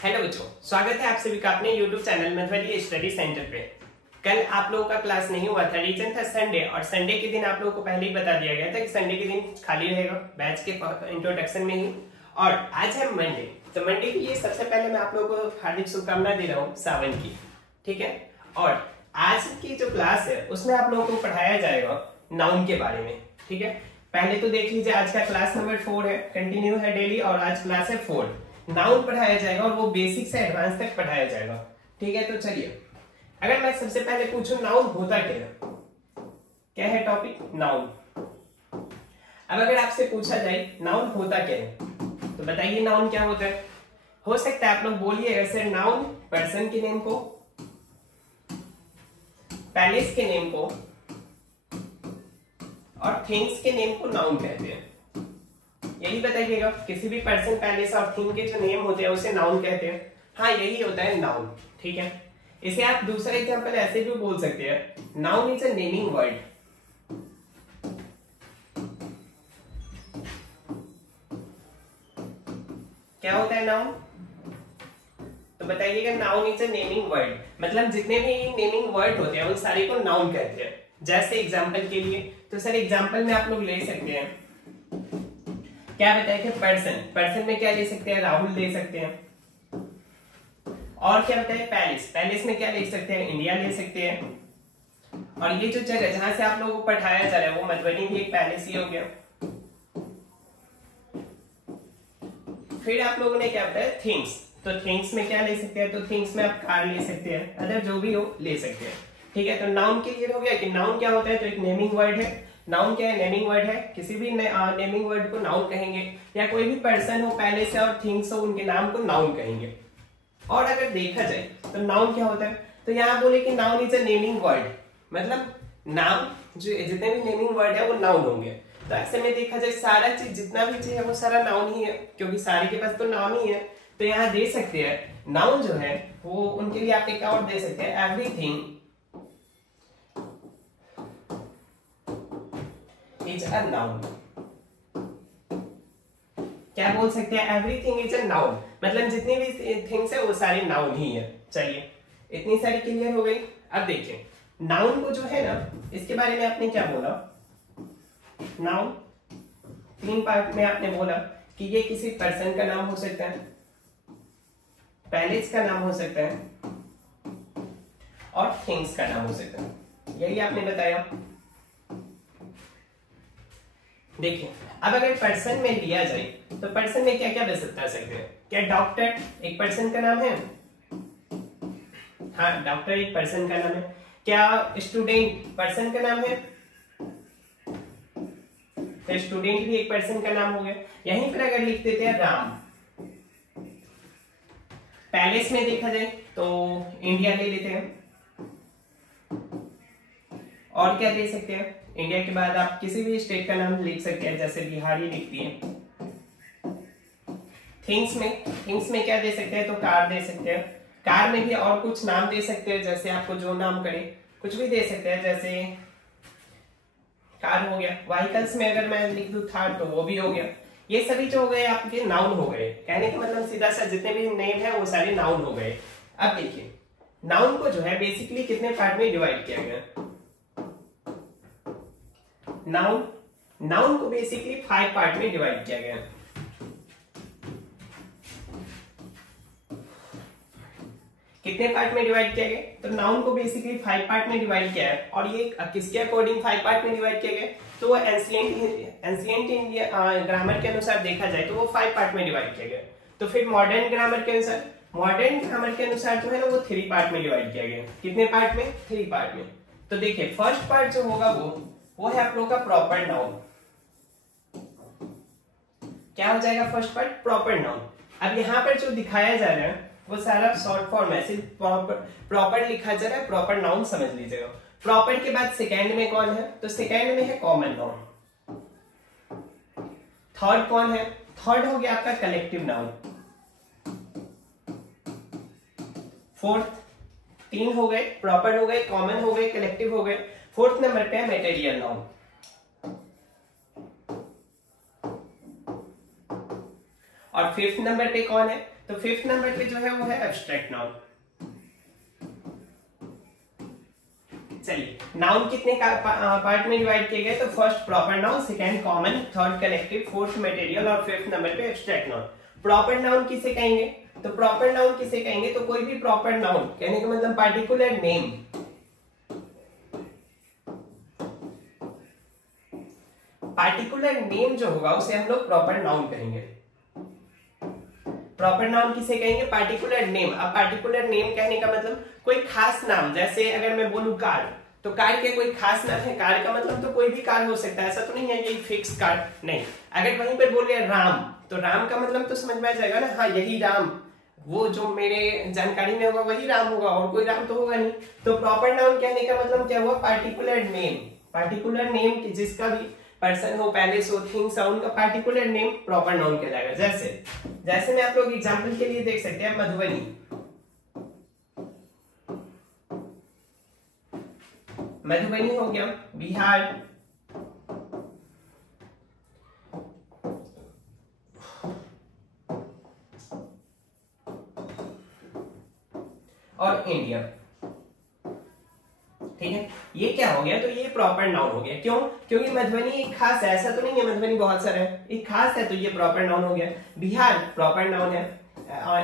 Hello बच्चों, स्वागत है आप सभी का अपने YouTube channel Madhubani study centre पे। कल आप लोगों का क्लास नहीं हुआ था, रीजन था संडे, और संडे के दिन आप लोगों को पहले ही बता दिया गया था कि संडे के दिन खाली रहेगा बैच के इंट्रोडक्शन में ही। और आज है मंडे, तो मंडे के लिए सबसे पहले मैं आप लोगों को हार्दिक शुभकामनाएं दे रहा हूँ सावन की, ठीक है। और आज की जो क्लास है उसमें आप लोगों को पढ़ाया जाएगा नाउन के बारे में, ठीक है। पहले तो देख लीजिए, आज का क्लास नंबर 4 है, कंटिन्यू है डेली, और आज क्लास है 4। नाउन पढ़ाया जाएगा और वो बेसिक से एडवांस तक पढ़ाया जाएगा, ठीक है। तो चलिए, अगर मैं सबसे पहले पूछूं नाउन होता क्या है टॉपिक नाउन। अब अगर आपसे पूछा जाए नाउन होता क्या है, तो बताइए नाउन क्या होता है। हो सकता है आप लोग बोलिए ऐसे, नाउन पर्सन के नेम को, पैलेस के नेम को और थिंग्स के नेम को नाउन कहते हैं। यही बताइएगा, किसी भी पर्सन, पैलेस और थिंग के जो नेम होते हैं उसे नाउन कहते हैं। हाँ, यही होता है नाउन, ठीक है। इसे आप दूसरा एग्जांपल ऐसे भी बोल सकते हैं, noun is a naming word. क्या होता है नाउन, तो बताइएगा noun is a naming word, मतलब जितने भी नेमिंग वर्ड होते हैं उन सारे को नाउन कहते हैं। जैसे एग्जांपल के लिए, तो सर एग्जांपल में आप लोग ले सकते हैं, क्या बताया कि पर्सन में क्या ले सकते हैं, राहुल ले सकते हैं। और क्या बताया, पैलेस में क्या ले सकते हैं, इंडिया ले सकते हैं। और ये जो जगह जहां से आप लोगों को पढ़ाया जा रहा है वो मधुबनी भी एक पैलेस ही हो गया। फिर आप लोगों ने क्या बताया, थिंग्स, तो थिंग्स में क्या ले सकते हैं, तो थिंग्स में आप कार ले सकते हैं, अदर जो भी हो ले सकते हैं, ठीक है। तो नाउन क्लियर हो गया कि नाउन क्या होता है, तो एक नेमिंग वर्ड है। नाउन क्या है, नेमिंग वर्ड है। किसी भी नेमिंग वर्ड को नाउन कहेंगे, या कोई भी पर्सन हो, पैलेस है और थिंग्स हो, उनके नाम को नाउन कहेंगे। और अगर देखा जाए तो नाउन क्या होता है, तो यहाँ बोले कि noun is a naming word, मतलब नाम जो जितने भी नेमिंग वर्ड है वो नाउन होंगे। तो ऐसे में देखा जाए सारा चीज, जितना भी चीज है वो सारा नाउन ही है, क्योंकि सारे के पास तो नाउन ही है। तो यहाँ दे सकते हैं नाउन जो है वो, उनके लिए आप एक और दे सकते हैं, एवरीथिंग इज अ नाउन। क्या बोल सकते हैं, एवरीथिंग इज अ नाउन, मतलब जितनी भी थिंग्स है वो सारी नाउन ही है। चलिए, इतनी सारी क्लियर हो गई। अब देखिए नाउन को जो है ना, इसके बारे में आपने क्या बोला, नाउन 3 पार्ट में आपने बोला कि ये किसी पर्सन का नाम हो सकता है, पैलेस का नाम हो सकता है और थिंग्स का नाम हो सकता है, यही आपने बताया। देखिए, अब अगर पर्सन में लिया जाए तो पर्सन में क्या क्या बता सकते हैं, क्या डॉक्टर एक पर्सन का नाम है, हाँ डॉक्टर एक पर्सन का नाम है। क्या स्टूडेंट पर्सन का नाम है, तो स्टूडेंट भी एक पर्सन का नाम हो गया। यहीं पर अगर लिख देते हैं राम। पैलेस में देखा जाए तो इंडिया ले लेते हैं, और क्या दे सकते हैं, इंडिया के बाद आप किसी भी स्टेट का नाम लिख सकते हैं, जैसे बिहार ही लिख दिए। थिंग्स में क्या दे सकते हैं, तो कार दे सकते हैं। कार में भी और कुछ नाम दे सकते हैं, जैसे आपको जो नाम करे कुछ भी दे सकते हैं, जैसे कार हो गया। व्हीकल्स में अगर मैं लिख दूं थार, तो वो भी हो गया। ये सभी जो हो गए आपके नाउन हो गए। कहने का मतलब सीधा सा जितने भी नेम है वो सारे नाउन हो गए। अब देखिए, नाउन को जो है बेसिकली कितने पार्ट में डिवाइड किया गया, नाउन को बेसिकली 5 पार्ट में डिवाइड किया गया। कितने पार्ट में डिवाइड किया गया, तो नाउन को बेसिकली 5 पार्ट में डिवाइड किया है। और ये किसके अकॉर्डिंग 5 पार्ट में डिवाइड किया गया, तो वो एंशिएंट इंडिया ग्रामर के अनुसार देखा जाए तो वो 5 पार्ट में डिवाइड किया गया। तो फिर मॉडर्न ग्रामर के अनुसार जो है ना वो 3 पार्ट में डिवाइड किया गया। कितने पार्ट में, 3 पार्ट में। तो देखिए, फर्स्ट पार्ट जो होगा वो है आप लोगों का प्रॉपर नाउन। क्या हो जाएगा फर्स्ट पार्ट, प्रॉपर नाउन। अब यहाँ पर जो दिखाया जा रहा है वो सारा शॉर्ट फॉर्म है, सिर्फ प्रॉपर लिखा जा रहा है, प्रॉपर नाउन समझ लीजिएगा। प्रॉपर के बाद सेकेंड में कौन है, तो सेकेंड में है कॉमन नाउन। थर्ड कौन है, थर्ड हो गया आपका कलेक्टिव नाउन। फोर्थ, 3 हो गए, प्रॉपर हो गए, कॉमन हो गए, कलेक्टिव हो गए। फोर्थ नंबर पे है मटेरियल नाउन। और फिफ्थ नंबर पे कौन है, तो 5th नंबर पे जो है वो है एब्स्ट्रैक्ट नाउन। चलिए नाउन कितने पार्ट में डिवाइड किए गए, तो first proper noun, second common, third collective, fourth material और 5th नंबर पे एब्स्ट्रैक्ट नाउन। प्रॉपर नाउन किसे कहेंगे, तो प्रॉपर नाउन किसे कहेंगे, तो कोई भी प्रॉपर नाउन कहने का मतलब पार्टिकुलर नेम, पार्टिकुलर नेम जो होगा उसे हम लोग प्रॉपर नाउन कहेंगे। प्रॉपर नाउन किसे कहेंगे, पार्टिकुलर नेम। अब पार्टिकुलर नेम कहने का मतलब कोई खास नाम, जैसे अगर मैं बोलूं कार, तो कार के कोई खास नाम है, कार का मतलब तो कोई भी कार हो सकता है, ऐसा तो नहीं है यही फिक्स कार, नहीं। अगर वहीं पर बोल रहे राम, तो राम का मतलब तो समझ में आ जाएगा ना, हाँ यही राम, वो जो मेरे जानकारी में होगा वही राम होगा, और कोई राम तो होगा नहीं। तो प्रॉपर नाउन कहने का मतलब क्या हुआ, पार्टिकुलर नेम। पार्टिकुलर नेम जिसका भी पर्सन हो, पैलेस हो, थिंग्स हो, उनका पार्टिकुलर नेम प्रॉपर नाउन कहलाएगा। जैसे में आप लोग एग्जांपल के लिए देख सकते हैं मधुबनी, मधुबनी हो गया बिहार, और इंडिया, ठीक है। ये क्या हो गया, तो ये प्रॉपर नाउन हो गया। क्यों, क्योंकि मधुबनी एक खास है, ऐसा तो नहीं है मधुबनी बहुत सारा है, एक खास है तो ये प्रॉपर नाउन हो गया। बिहार प्रॉपर नाउन है,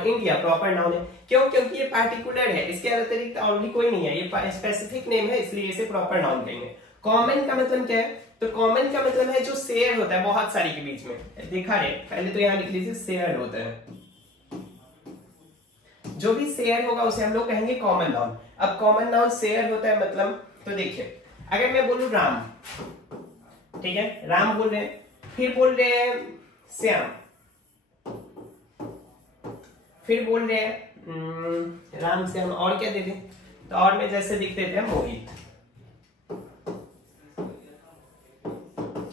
इंडिया प्रॉपर नाउन है। क्यों, क्योंकि ये पार्टिकुलर है, इसके अतिरिक्त और भी कोई नहीं है, ये स्पेसिफिक नेम है, इसलिए इसे प्रॉपर नाउन कहेंगे। कॉमन का मतलब क्या है, तो कॉमन का मतलब है जो शेयर होता है बहुत सारी के बीच में, देखा है पहले तो यहाँ लिख लीजिए शेयर होता है, जो भी शेयर होगा उसे हम लोग कहेंगे कॉमन नाउन। अब कॉमन नाउन शेयर होता है मतलब, तो देखिए अगर मैं बोलूं राम, ठीक है, राम बोल रहे हैं, फिर बोल रहे हैं श्याम, फिर बोल रहे हैं राम श्याम, और क्या दे दें, तो और में जैसे लिख देते हैं मोहित,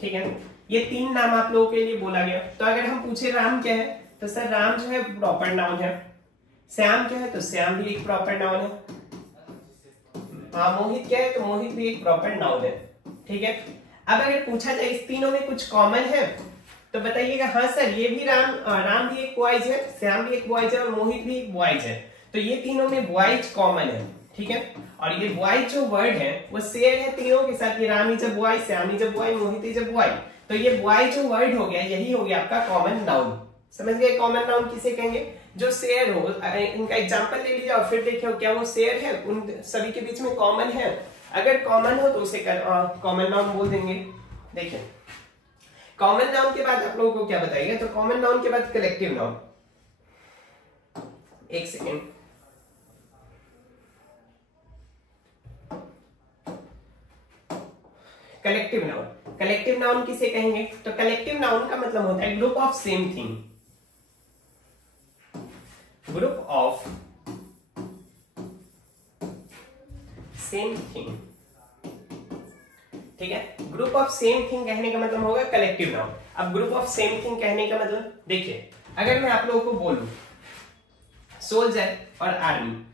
ठीक है। ये 3 नाम आप लोगों के लिए बोला गया। तो अगर हम पूछे राम क्या है, तो सर राम जो है प्रॉपर नाउन है। श्याम क्या है, तो श्याम भी एक प्रॉपर नाउन है। हाँ, मोहित क्या है, तो मोहित भी एक प्रॉपर नाउन है, ठीक है। अब अगर पूछा जाए इस तीनों में कुछ कॉमन है, तो बताइएगा हाँ सर ये भी राम भी एक बॉयज है, श्याम भी एक बॉयज है, और मोहित भी एक बॉयज है। तो ये तीनों में बॉयज कॉमन है, ठीक है। और ये बॉयज जो वर्ड है वो शेयर है तीनों के साथ, ये Ram is a boy, Shyam is a boy, Mohit is a boy. तो ये बॉय जो वर्ड हो गया यही हो गया आपका कॉमन नाउन। समझ गए कॉमन नाउन किसे कहेंगे, जो शेयर हो। इनका एग्जांपल ले लीजिए और फिर देखिए क्या वो शेयर है, उन सभी के बीच में कॉमन है। अगर कॉमन हो तो उसे कॉमन नाउन बोल देंगे। देखिए कॉमन नाउन के बाद आप लोगों को क्या बताइएगा, तो कॉमन नाउन के बाद कलेक्टिव नाउन। एक second, collective noun. Collective noun किसे कहेंगे, तो कलेक्टिव नाउन का मतलब होता है group of same thing, group of same thing, ठीक है। ग्रुप ऑफ सेम थिंग कहने का मतलब होगा कलेक्टिव नाउन। अब ग्रुप ऑफ सेम थिंग कहने का मतलब देखिए, अगर मैं आप लोगों को बोलूं सोल्जर और आर्मी,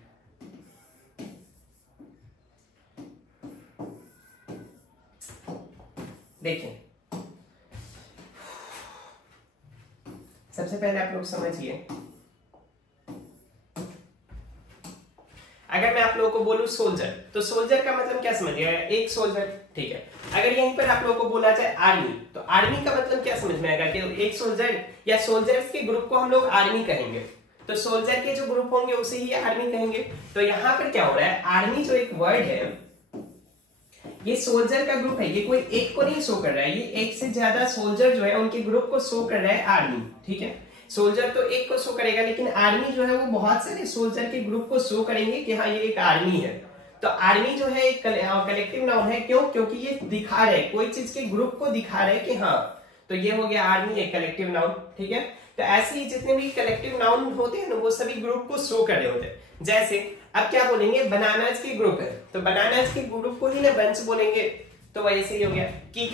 देखिए सबसे पहले आप लोग समझिए, अगर मैं आप लोगों को बोलूं सोल्जर, तो सोल्जर का मतलब क्या समझिएगा, एक सोल्जर, ठीक है। अगर यहीं पर आप लोगों को बोला जाए आर्मी, तो आर्मी का मतलब क्या समझ में आएगा कि एक सोल्जर या सोल्जर्स के ग्रुप को हम लोग आर्मी कहेंगे, तो सोल्जर के जो ग्रुप होंगे उसे ही आर्मी कहेंगे। तो यहाँ पर क्या हो रहा है, आर्मी जो एक वर्ड है ये सोल्जर का ग्रुप है, ये कोई एक को नहीं शो कर रहा है, ये एक से ज्यादा सोल्जर जो है उनके ग्रुप को शो कर रहा है आर्मी, ठीक है। सोल्जर तो एक को शो करेगा, लेकिन आर्मी जो है वो बहुत सारे सोल्जर के ग्रुप को शो करेंगे कि हाँ ये एक आर्मी है। तो आर्मी जो है एक कलेक्टिव नाउन है, क्यों, क्योंकि ये दिखा रहे कोई चीज के ग्रुप को दिखा रहे कि हाँ, तो ये हो गया आर्मी एक कलेक्टिव नाउन, ठीक है। तो ऐसे ही जितने भी कलेक्टिव नाउन होते हैं ना वो सभी ग्रुप को शो कर रहे होते हैं। जैसे अब क्या बोलेंगे, बनानाज के ग्रुप है, तो बनानाज के ग्रुप को ही ना बंच बोलेंगे, तो वैसे ही हो गया। की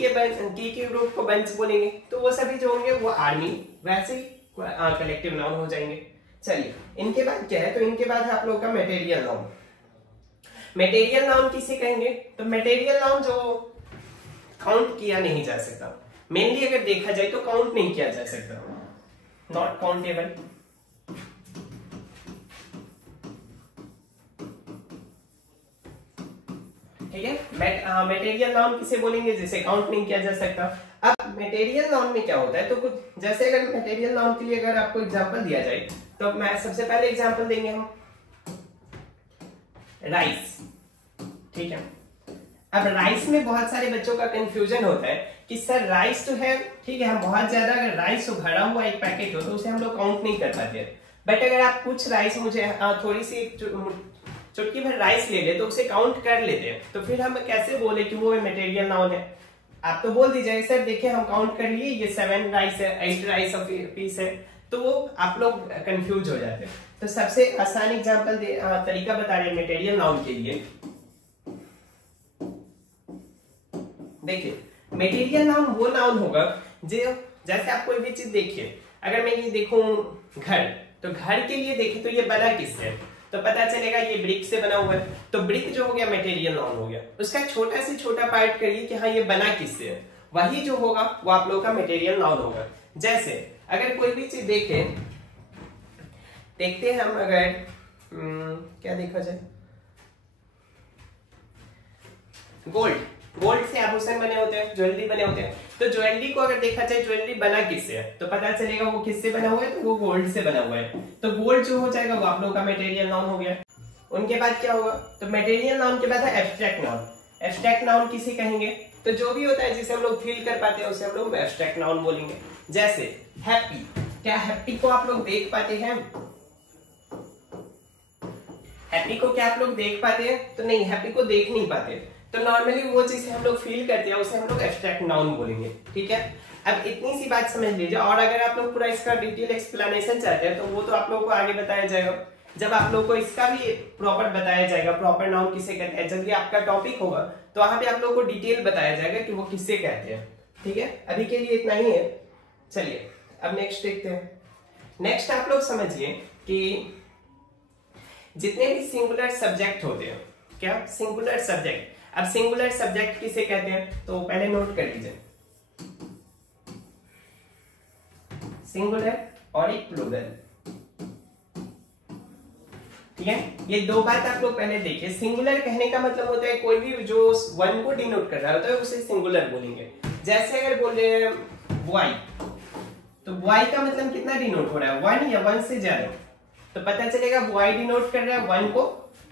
के ग्रुप को बंच बोलेंगे, तो वो सभी जो होंगे वो आर्मी, वैसे ही कलेक्टिव नाउन हो जाएंगे। चलिए इनके बाद क्या है, तो इनके बाद आप लोगों का मटेरियल नाउन। मटेरियल नाउन किसे कहेंगे, तो मटेरियल नाउन जो काउंट किया नहीं जा सकता, मेनली अगर देखा जाए तो काउंट नहीं किया जा सकता, नॉट काउंटेबल। मटेरियल नाउन किसे बोलेंगे जिसे काउंट नहीं किया जा सकता। अब मटेरियल नाउन में क्या होता है, तो कुछ जैसे अगर मटेरियल नाउन के लिए अगर आपको एग्जांपल दिया जाए तो मैं सबसे पहले एग्जांपल देंगे हम राइस, ठीक है। अब राइस में बहुत सारे बच्चों का कंफ्यूजन होता है कि सर राइस तो है, ठीक है, हम बहुत ज्यादा अगर राइस भरा हुआ एक पैकेट हो तो उसे हम लोग काउंट नहीं कर पाते। बट अगर आप कुछ राइस मुझे थोड़ी सी चुटकी भर राइस ले ले तो उसे काउंट कर लेते हैं, तो फिर हम कैसे बोले कि वो मटेरियल नाउन है। आप तो बोल दीजिए सर देखिए हम काउंट कर लिए, ये 7 राइस है, 8 राइस पीस है, तो वो आप लोग कंफ्यूज हो जाते हैं। तो सबसे आसान एग्जांपल तरीका बता रहे हैं मटेरियल नाउन के लिए। देखिए मटेरियल नाउन वो नाउन होगा जो, जैसे आप कोई भी चीज देखिए, अगर मैं ये देखूं घर, तो घर के लिए देखें तो ये बना किससे है, तो पता चलेगा ये ब्रिक से बना हुआ है, तो ब्रिक जो हो गया मटेरियल नाउन हो गया। उसका छोटा से छोटा पार्ट करिए कि हाँ ये बना किससे है, वही जो होगा वो आप लोगों का मटेरियल नाउन होगा। जैसे अगर कोई भी चीज देखते हैं हम, अगर क्या देखा जाए, गोल्ड से आभूषण बने होते हैं, ज्वेलरी बने होते हैं, तो ज्वेलरी को अगर देखा जाए ज्वेलरी बना किससे है, तो पता चलेगा वो किससे बना हुआ है, तो वो गोल्ड से बना हुआ है, तो गोल्ड जो हो जाएगा वो आप लोगों का मटेरियल नाउन हो गया। उनके बाद क्या होगा, तो मटेरियल नाउन के बाद है एब्स्ट्रैक्ट नाउन। एब्स्ट्रैक्ट नाउन किसे कहेंगे, तो जो भी होता है जिसे हम लोग फील कर पाते हैं उसे हम लोग एब्स्ट्रैक्ट नाउन बोलेंगे। जैसे हैप्पी, क्या हैप्पी को आप लोग देख पाते हैं, हैप्पी को क्या आप लोग देख पाते हैं, तो नहीं, हैप्पी को देख नहीं पाते, तो नॉर्मली वो चीज हम लोग फील करते हैं उसे हम लोग एब्स्ट्रैक्ट नाउन बोलेंगे, ठीक है। अब इतनी सी बात समझ लीजिए, और अगर आप लोग पूरा इसका डिटेल एक्सप्लेनेशन चाहते हैं तो वो तो आप लोगों को आगे बताया जाएगा, जब आप लोग को इसका भी प्रॉपर बताया जाएगा, प्रॉपर नाउन किसे कहते हैं, जब ये आपका टॉपिक होगा तो वहां पे आप लोग को डिटेल बताया जाएगा कि वो किससे कहते हैं, ठीक है। अभी के लिए इतना ही है, चलिए अब नेक्स्ट देखते हैं। नेक्स्ट आप लोग समझिए कि जितने भी सिंगुलर सब्जेक्ट होते हैं, क्या सिंगुलर सब्जेक्ट, अब सिंगुलर सब्जेक्ट किसे कहते हैं, तो पहले नोट कर लीजिए, सिंगुलर और एक प्लूरल, ठीक है। ये दो बात आप लोग पहले देखिए। सिंगुलर कहने का मतलब होता है कोई भी जो वन को डिनोट कर रहा होता है उसे सिंगुलर बोलेंगे। जैसे अगर बोल रहे हैं बॉय, तो बॉय का मतलब कितना डिनोट हो रहा है, 1 या 1 से ज्यादा, तो पता चलेगा बॉय डिनोट कर रहा है 1 को,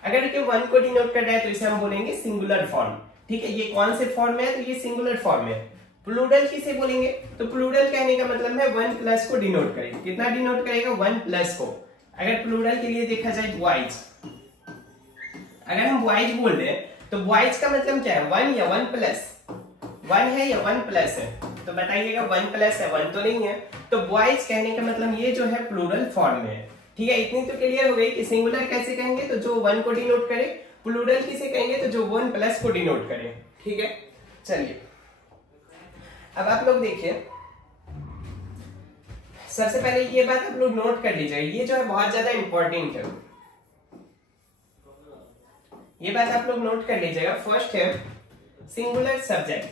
अगर के 1 को डिनोट कर रहा है तो इसे हम बोलेंगे सिंगुलर फॉर्म, ठीक है। ये कौन से फॉर्म में है, तो ये सिंगुलर फॉर्म में है। प्लूरल किसे बोलेंगे, तो प्लूरल कहने का मतलब है 1 प्लस को डिनोट करेगा, कितना डिनोट करेगा, 1 प्लस को। अगर प्लूरल के लिए देखा जाए बॉयज, अगर हम बॉयज बोल रहे हैं तो बॉयज का मतलब क्या है, 1 या 1 प्लस, 1 है या 1 प्लस है, तो बताइएगा 1 प्लस है, 1 तो नहीं है, तो बॉयज कहने का मतलब ये जो है प्लूरल फॉर्म में है, ठीक है। इतनी तो क्लियर हो गई कि सिंगुलर कैसे कहेंगे, तो जो 1 को डिनोट करे, प्लूरल किसे कहेंगे, तो जो 1 प्लस को डिनोट करे, ठीक है। चलिए अब आप लोग देखिए, सबसे पहले ये बात आप लोग नोट कर लीजिए, ये जो है बहुत ज्यादा इंपॉर्टेंट है, ये बात आप लोग नोट कर लीजिएगा। फर्स्ट है सिंगुलर सब्जेक्ट,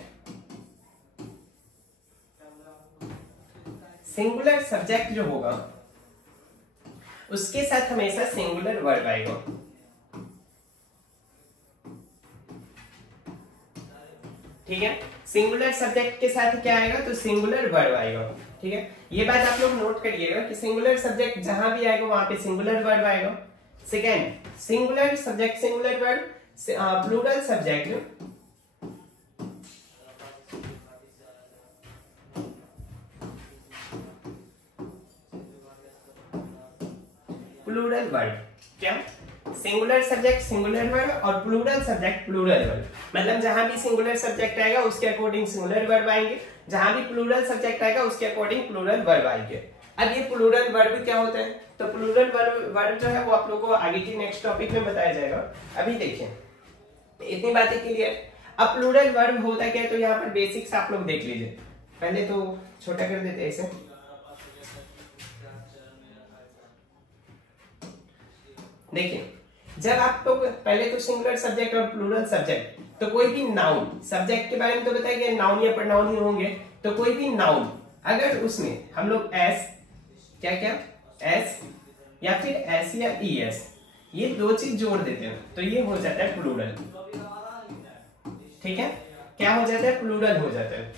सिंगुलर सब्जेक्ट जो होगा उसके साथ हमेशा सिंगुलर वर्ब आएगा, ठीक है। सिंगुलर सब्जेक्ट के साथ क्या आएगा, तो सिंगुलर वर्ब आएगा, ठीक है। ये बात आप लोग नोट करिएगा कि सिंगुलर सब्जेक्ट जहां भी आएगा वहां पे सिंगुलर वर्ब आएगा। Second, singular subject singular verb, plural subject plural verb, क्या सिंगुलर सब्जेक्ट सिंगुलर वर्ब और प्लूरल सब्जेक्ट प्लूरल वर्ब, मतलब जहां भी सिंगुलर सब्जेक्ट आएगा उसके अकॉर्डिंग सिंगुलर वर्ब आएंगे, जहां भी प्लूरल सब्जेक्ट आएगा उसके अकॉर्डिंग प्लूरल वर्ब आएंगे। अब ये प्लूरल वर्ब क्या होता है, तो प्लूरल वर्ब जो है वो आप लोगों को आगे की नेक्स्ट टॉपिक में बताया जाएगा। अभी देखिए इतनी बातें क्लियर। अब प्लूरल वर्ब होता क्या है, तो यहाँ पर बेसिक्स आप लोग देख लीजिए, पहले तो छोटा कर देते हैं इसे। देखिए जब आप लोग पहले तो सिंगुलर सब्जेक्ट और प्लूरल सब्जेक्ट, तो कोई भी नाउन, सब्जेक्ट के बारे में तो बताया गया नाउन या प्रोनाउन ही होंगे, तो कोई भी नाउन अगर उसमें हम लोग एस, क्या क्या एस या फिर एस या ईएस, ये दो चीज जोड़ देते हैं तो ये हो जाता है प्लूरल, ठीक है, क्या हो जाता है, प्लूरल हो जाता है।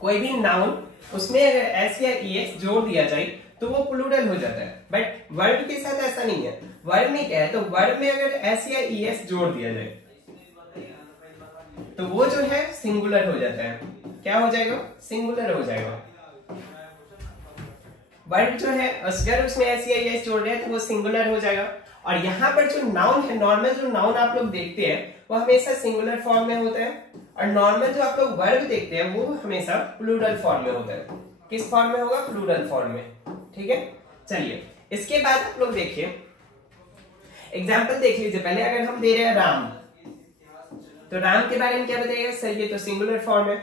कोई भी नाउन उसमें अगर एस या ईएस जोड़ दिया जाए तो वो प्लूरल हो जाता है, बट वर्ब के साथ ऐसा नहीं है। वर्ब में क्या है, तो वर्ब में अगर एस या ईएस जोड़ दिया जाए तो वो जो है सिंगुलर हो जाता है। क्या हो जाएगा, सिंगुलर हो जाएगा। वर्ब जो है अगर उसमें एस या ईएस जोड़ रहे हैं तो वो सिंगुलर हो जाएगा। और यहाँ पर जो नाउन है, नॉर्मल जो नाउन आप लोग देखते हैं वो हमेशा सिंगुलर फॉर्म में होता है, और नॉर्मल जो आप लोग वर्ब देखते हैं वो हमेशा प्लूरल फॉर्म में होता है। किस फॉर्म में होगा, प्लूरल फॉर्म में। ठीक है, चलिए इसके बाद आप लोग देखिए एग्जाम्पल देख लीजिए। पहले अगर हम दे रहे हैं राम, तो राम के बारे में क्या बताइएगा, सर ये तो सिंगुलर फॉर्म है,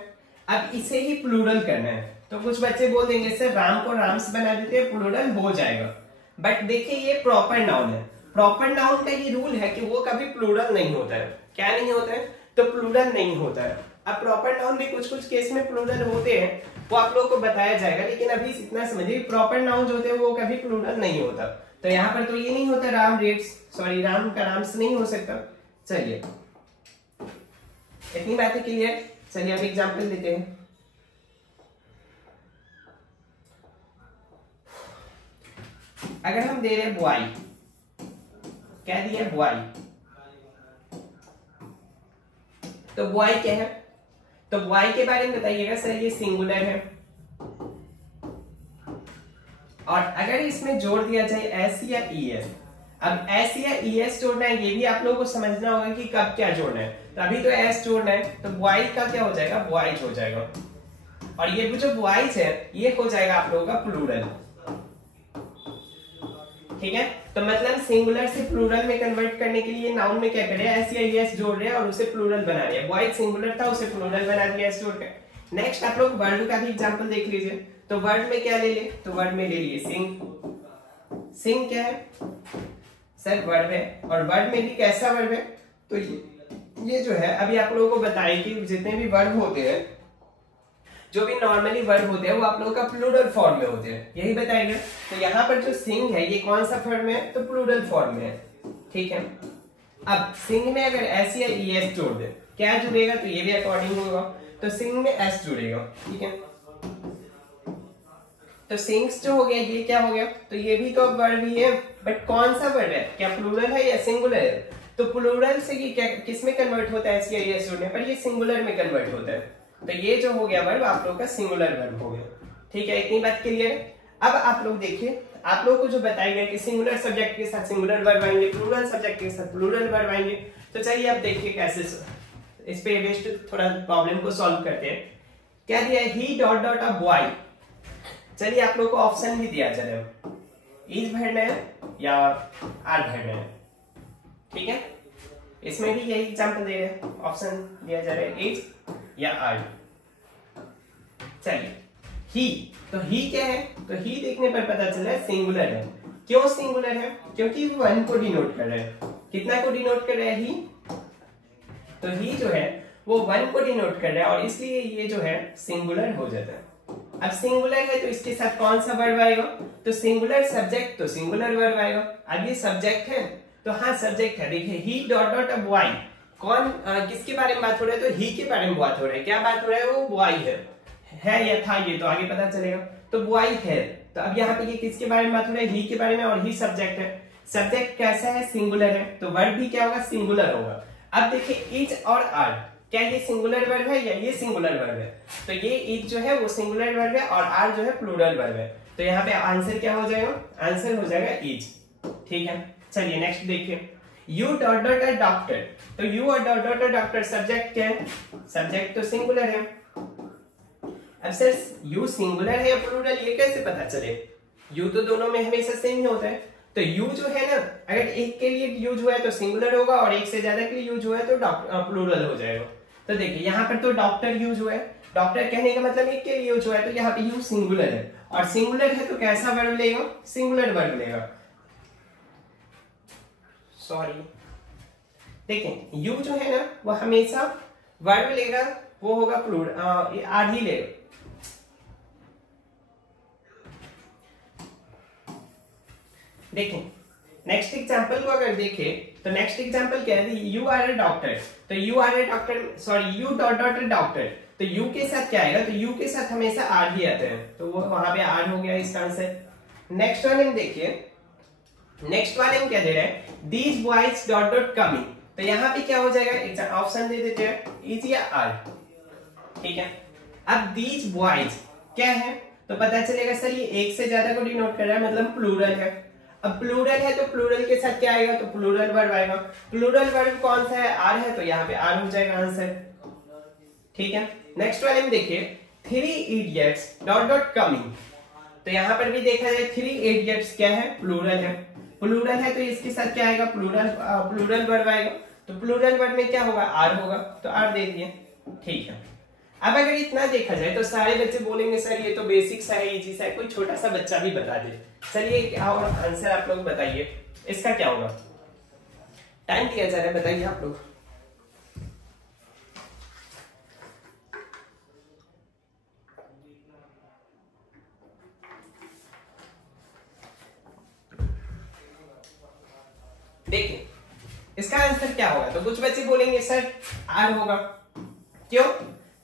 अब इसे ही प्लूरल करना है। तो कुछ बच्चे बोल देंगे सर राम को राम्स बना देते हैं, प्लूरल हो जाएगा। बट देखिए ये प्रॉपर नाउन है, प्रॉपर नाउन का ये रूल है कि वो कभी प्लूरल नहीं होता है। क्या नहीं होता है, तो प्लूरल नहीं होता है। अब प्रॉपर नाउन भी कुछ कुछ केस में प्लूरल होते हैं, वो आप लोगों को बताया जाएगा, लेकिन अभी इतना समझिए प्रॉपर नाउन जो होते हैं वो कभी प्लूरल नहीं होता। तो यहाँ पर तो ये नहीं होता राम रेड्स, सॉरी राम का राम्स नहीं हो सकता। चलिए इतनी बातें क्लियर। चलिए अब एग्जाम्पल देते हैं। अगर हम दे रहे हैं बॉय, क्या दिया, बॉय, तो बॉय क्या है, तो बॉय के बारे में बताइएगा सर ये सिंगुलर है। और अगर इसमें जोड़ दिया जाए एस या ईएस, अब एस या ईएस जोड़ना है, ये भी आप लोगों को समझना होगा कि कब क्या जोड़ना है। तो अभी तो एस जोड़ना है, तो बॉय का क्या हो जाएगा, बॉयज हो जाएगा। और ये जो बॉयज है ये हो जाएगा आप लोगों का प्लूरल। ठीक है, तो मतलब सिंगुलर से प्लूरल में कन्वर्ट करने के लिए नाउन में क्या करे, एस या ईएस जोड़ रहे हैं और उसे प्लूरल बना रहे हैं। बॉयज सिंगुलर था, उसे प्लूरल बना दिया एस जोड़ कर। नेक्स्ट आप लोग वर्ड का भी एग्जांपल देख लीजिए। तो वर्ड में क्या ले ले, तो वर्ड में ले लिए सिंग। सिंग क्या है सर, वर्ड है, और वर्ड में भी कैसा वर्ड है, तो ये जो है अभी आप लोगों को बताएं कि जितने भी वर्ड होते हैं, जो भी नॉर्मली वर्ब होते हैं वो आप लोगों का प्लूरल फॉर्म में होते हैं, यही बताएंगे। तो यहाँ पर जो सिंग है ये कौन सा फॉर्म में है, तो प्लूरल फॉर्म में है। ठीक है, अब सिंग में अगर एस या ईएस जोड़ दे, क्या जुड़ेगा, तो ये भी अकॉर्डिंग होगा, तो सिंग में एस जुड़ेगा। ठीक है, तो सिंग्स जो हो गया ये क्या हो गया, तो ये भी तो वर्ड ही है, बट कौन सा वर्ड है, क्या प्लूरल है या सिंगुलर है, तो प्लूरल से ये क्या किस में कन्वर्ट होता है, एस या ईएस जोड़ने पर, ये सिंगुलर में कन्वर्ट होता है। तो ये जो हो गया वर्ब आप लोग का सिंगुलर वर्ब हो गया। ठीक है, इतनी बात क्लियर है। अब आप लोग देखिए, आप लोगों को जो बताया गया कि सिंगुलर सब्जेक्ट के साथ सिंगुलर वर्ब आएंगे, प्लूरल सब्जेक्ट के साथ प्लूरल वर्ब आएंगे। तो चलिए अब देखिए कैसे इस पे बेस्ड थोड़ा प्रॉब्लम को सॉल्व करते हैं। क्या दिया है, ही डॉट डॉट अ बॉय। चलिए आप लोग को ऑप्शन भी दिया जा रहा है, इज भरना है या आर भरना है। ठीक है, इसमें भी यही एग्जांपल दे रहे हैं, ऑप्शन दिया जा रहा है इज या आर। चलिए ही, तो ही क्या है, तो ही देखने पर पता चला है सिंगुलर है। क्यों सिंगुलर है, क्योंकि वो वन को डिनोट कर रहा है। कितना को डिनोट कर रहा है, ही, तो ही जो है वो वन को डिनोट कर रहा है, और इसलिए ये जो है सिंगुलर हो जाता है। अब सिंगुलर है तो इसके साथ कौन सा वर्ब आएगा, तो सिंगुलर सब्जेक्ट, तो सिंगुलर वर्ब आएगा। अब ये सब्जेक्ट है, तो हाँ सब्जेक्ट है। देखिए ही डॉट डॉट अ बॉय, कौन किसके बारे में बात हो रहा है, तो ही के बारे में बात हो रहा है। क्या बात हो रहा है, वो बॉय है या था, ये तो आगे पता चलेगा। तो बॉय है, तो अब यहाँ पे ये किसके बारे में बात हो रहा है, ही के बारे में, और ही सब्जेक्ट है। सब्जेक्ट कैसा है, सिंगुलर है, तो वर्ब भी क्या होगा, सिंगुलर होगा। अब देखिए इज और आर, क्या ये सिंगुलर वर्ब है या ये सिंगुलर वर्ब है, तो ये इज जो है वो सिंगुलर वर्ब है और आर जो है प्लूरल वर्ब है। तो यहाँ पे आंसर क्या हो जाएगा, आंसर हो जाएगा इज। ठीक है, चलिए नेक्स्ट देखिए, you dot dot a doctor. तो यू और dot dot a doctor, subject क्या है, सब्जेक्ट तो सिंगुलर है। अब सर यू सिंगुलर है या प्लूरल, ये कैसे पता चले, यू तो दोनों में हमेशा सेम ही होता है। तो यू जो है ना, अगर एक के लिए यूज हुआ है तो सिंगुलर होगा, और एक से ज्यादा के लिए यूज हुआ है तो प्लूरल हो जाएगा। तो देखिए यहाँ पर तो डॉक्टर यूज हुआ है, डॉक्टर कहने का मतलब एक के लिए यूज हुआ है, तो यहाँ पे यू सिंगुलर है, और सिंगुलर है तो कैसा वर्ब लेगा, सिंगुलर वर्ब लेगा। सॉरी, देखिए यू जो है ना वो हमेशा वर्ब लेगा, वो होगा प्लूरल, आर ही लेगा। देखिए नेक्स्ट एग्जांपल को अगर देखें तो नेक्स्ट एग्जांपल क्या है, यू आर अ डॉक्टर, तो you are a doctor, sorry you dot dot a doctor, तो यू के साथ क्या आएगा, तो यू के साथ हमेशा आर ही आते हैं, तो वो वहां पे आर हो गया इसका आंसर। नेक्स्ट वाले में देखिए, नेक्स्ट वाले में क्या दे रहा है, these boys dot dot coming, तो यहाँ पे क्या हो जाएगा, ऑप्शन दे देते हैं इज या आर, ठीक है। अब दीज बॉयज क्या है, तो पता चलेगा सर ये एक से ज्यादा को डिनोट कर रहा है, मतलब प्लूरल है। अब प्लूरल है तो प्लूरल के साथ क्या आएगा, तो प्लूरल वर्ब आएगा। प्लूरल वर्ब कौन सा है, आर है, तो यहाँ पे आर हो जाएगा आंसर, ठीक है। नेक्स्ट वाले में देखिए, 3 इडियट्स डॉट डॉट कमिंग, तो यहाँ पर भी देखा जाए 3 इडियट्स क्या है, प्लूरल है। प्लूरल है तो इसके साथ क्या आएगा, प्लूरल वर्ब आएगा, तो प्लूरल वर्ब में क्या होगा, आर होगा, तो आर दे दिए, ठीक है। अब अगर इतना देखा जाए तो सारे बच्चे बोलेंगे सर ये तो बेसिक सा है, इजी सा है, कोई छोटा सा बच्चा भी बता दे। चलिए क्या और आंसर आप लोग बताइए, इसका क्या होगा, टाइम दिया जा रहा है, बताइए आप लोग। देखिए इसका आंसर क्या होगा, तो कुछ बच्चे बोलेंगे सर आर होगा, क्यों,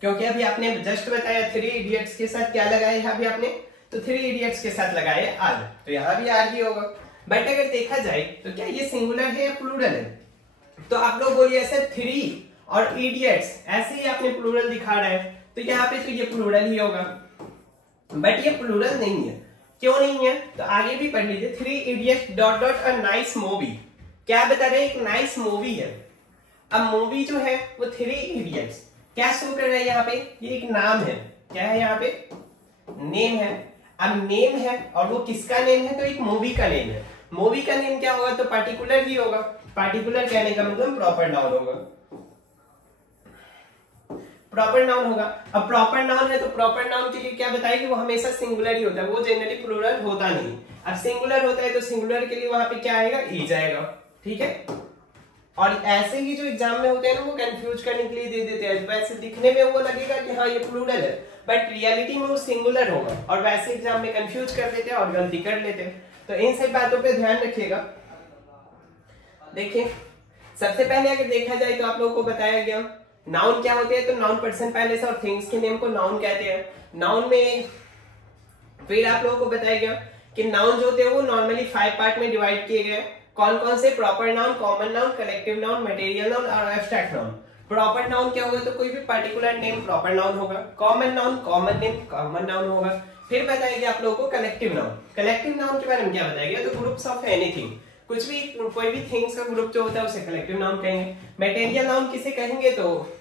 क्योंकि अभी आपने जस्ट बताया 3 इडियट्स के साथ क्या लगाया है अभी आपने, तो 3 इडियट्स के साथ लगाए आर, तो यहाँ भी आर ही होगा। बट अगर देखा जाए तो क्या ये सिंगुलर है या प्लूरल है, तो आप लोग बोलिए सर 3 और इडियट्स ऐसे ही आपने प्लूरल दिखा रहा है, तो यहाँ पे तो ये प्लूरल ही होगा, बट ये प्लूरल नहीं है, क्यों नहीं है, तो आगे भी पढ़ लीजिए, 3 idiots dot dot a nice movie, क्या बता रहे हैं, एक नाइस मूवी है। अब मूवी जो है वो 3 इडियट्स क्या शो कर रहा है, यहाँ पे ये एक नाम है, क्या है यहाँ पे, नेम है। अब नेम है और वो किसका नेम है, तो एक मूवी का नेम है। मूवी का नेम क्या होगा, तो पार्टिकुलर ही होगा, पार्टिकुलर कहने का मतलब प्रॉपर नाउन होगा, प्रॉपर नाउन होगा। अब प्रॉपर नाउन है तो प्रॉपर नाउन के लिए क्या बताया कि वो हमेशा सिंगुलर ही होता है, वो जनरली प्लूरल होता नहीं। अब सिंगुलर होता है तो सिंगुलर के लिए वहां पे क्या आएगा, ई जाएगा, ठीक है। और ऐसे ही जो एग्जाम में होते हैं ना वो कंफ्यूज करने के लिए दे देते हैं, वैसे दिखने में वो लगेगा कि हाँ ये प्लूरल है, बट रियलिटी में वो सिंगुलर होगा, और वैसे एग्जाम में कंफ्यूज कर देते हैं और गलती कर लेते हैं। तो इन सब बातों पे ध्यान रखिएगा। देखिए सबसे पहले अगर देखा जाए तो आप लोगों को बताया गया नाउन क्या होते हैं, तो नाउन पर्सन पहले से और थिंग्स के नेम को नाउन कहते हैं। नाउन में फिर आप लोगों को बताया गया कि नाउन जो होते हैं वो नॉर्मली 5 पार्ट में डिवाइड किए गए, कौन कौन से, proper noun, common noun, collective noun, material noun और एब्स्ट्रैक्ट नाउन। प्रॉपर नाउन क्या होगा, तो कोई भी पर्टिकुलर नेम प्रॉपर नाउन होगा। Common noun common name common noun होगा। फिर बताएगा आप लोगों को कलेक्टिव नाउन। कलेक्टिव नाउन के बारे में क्या बताएगा, तो ग्रुप्स ऑफ एनीथिंग, कुछ भी कोई भी थिंग्स का ग्रुप जो होता है उसे कलेक्टिव नाउन कहेंगे। मटेरियल नाउन किसे कहेंगे, तो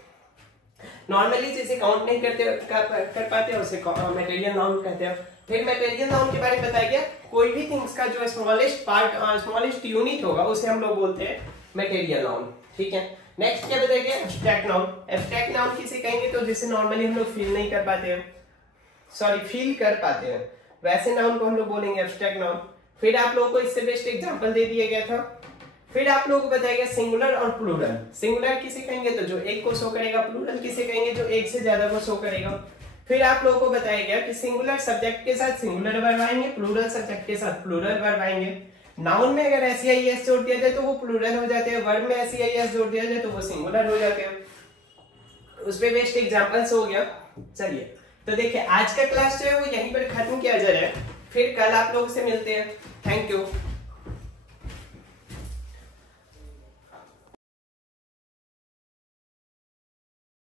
नॉर्मली जिसे काउंट नहीं कर पाते उसे मटेरियल नाउन कहते हैं। फिर मटेरियल नाउन के बारे में बताया गया कोई भी थिंग्स का जो स्मॉलेस्ट पार्ट स्मॉलेस्ट यूनिट होगा उसे हम लोग बोलते हैं मटेरियल नाउन, ठीक है। नेक्स्ट क्या बताया गया, एब्स्ट्रैक्ट नाउन। एब्स्ट्रैक्ट नाउन किसे कहेंगे, तो जिसे नॉर्मली हम लोग फील नहीं कर पाते हैं, सॉरी फील कर पाते हैं, वैसे नाउन को हम लोग बोलेंगे एब्स्ट्रैक्ट नाउन। फिर आप लोगों को इससे बेस्ट एग्जांपल दे दिया गया था। फिर आप लोगों को बताया गया सिंगुलर और प्लूरल। सिंगुलर किसे कहेंगे, तो जो एक को शो करेगा। प्लूरल किसे कहेंगे, जो एक से ज्यादा को शो करेगा। फिर आप लोगों को बताया गया कि सिंगुलर सब्जेक्ट के साथ सिंगुलर वर्ब आएंगे, प्लूरल सब्जेक्ट के साथ प्लूरल वर्ब आएंगे। नाउन में अगर SEIS जोड़ दिया जाए तो वो प्लूरल हो जाते हैं, वर्ब में SEIS जोड़ दिया जाए तो वो सिंगुलर हो जाते हैं। उस पे बेस्ट एग्जांपल्स हो गया। चलिए तो देखिए आज का क्लास जो है वो यहीं पर खत्म किया जा रहा है, फिर कल आप लोगों से मिलते हैं। Thank you.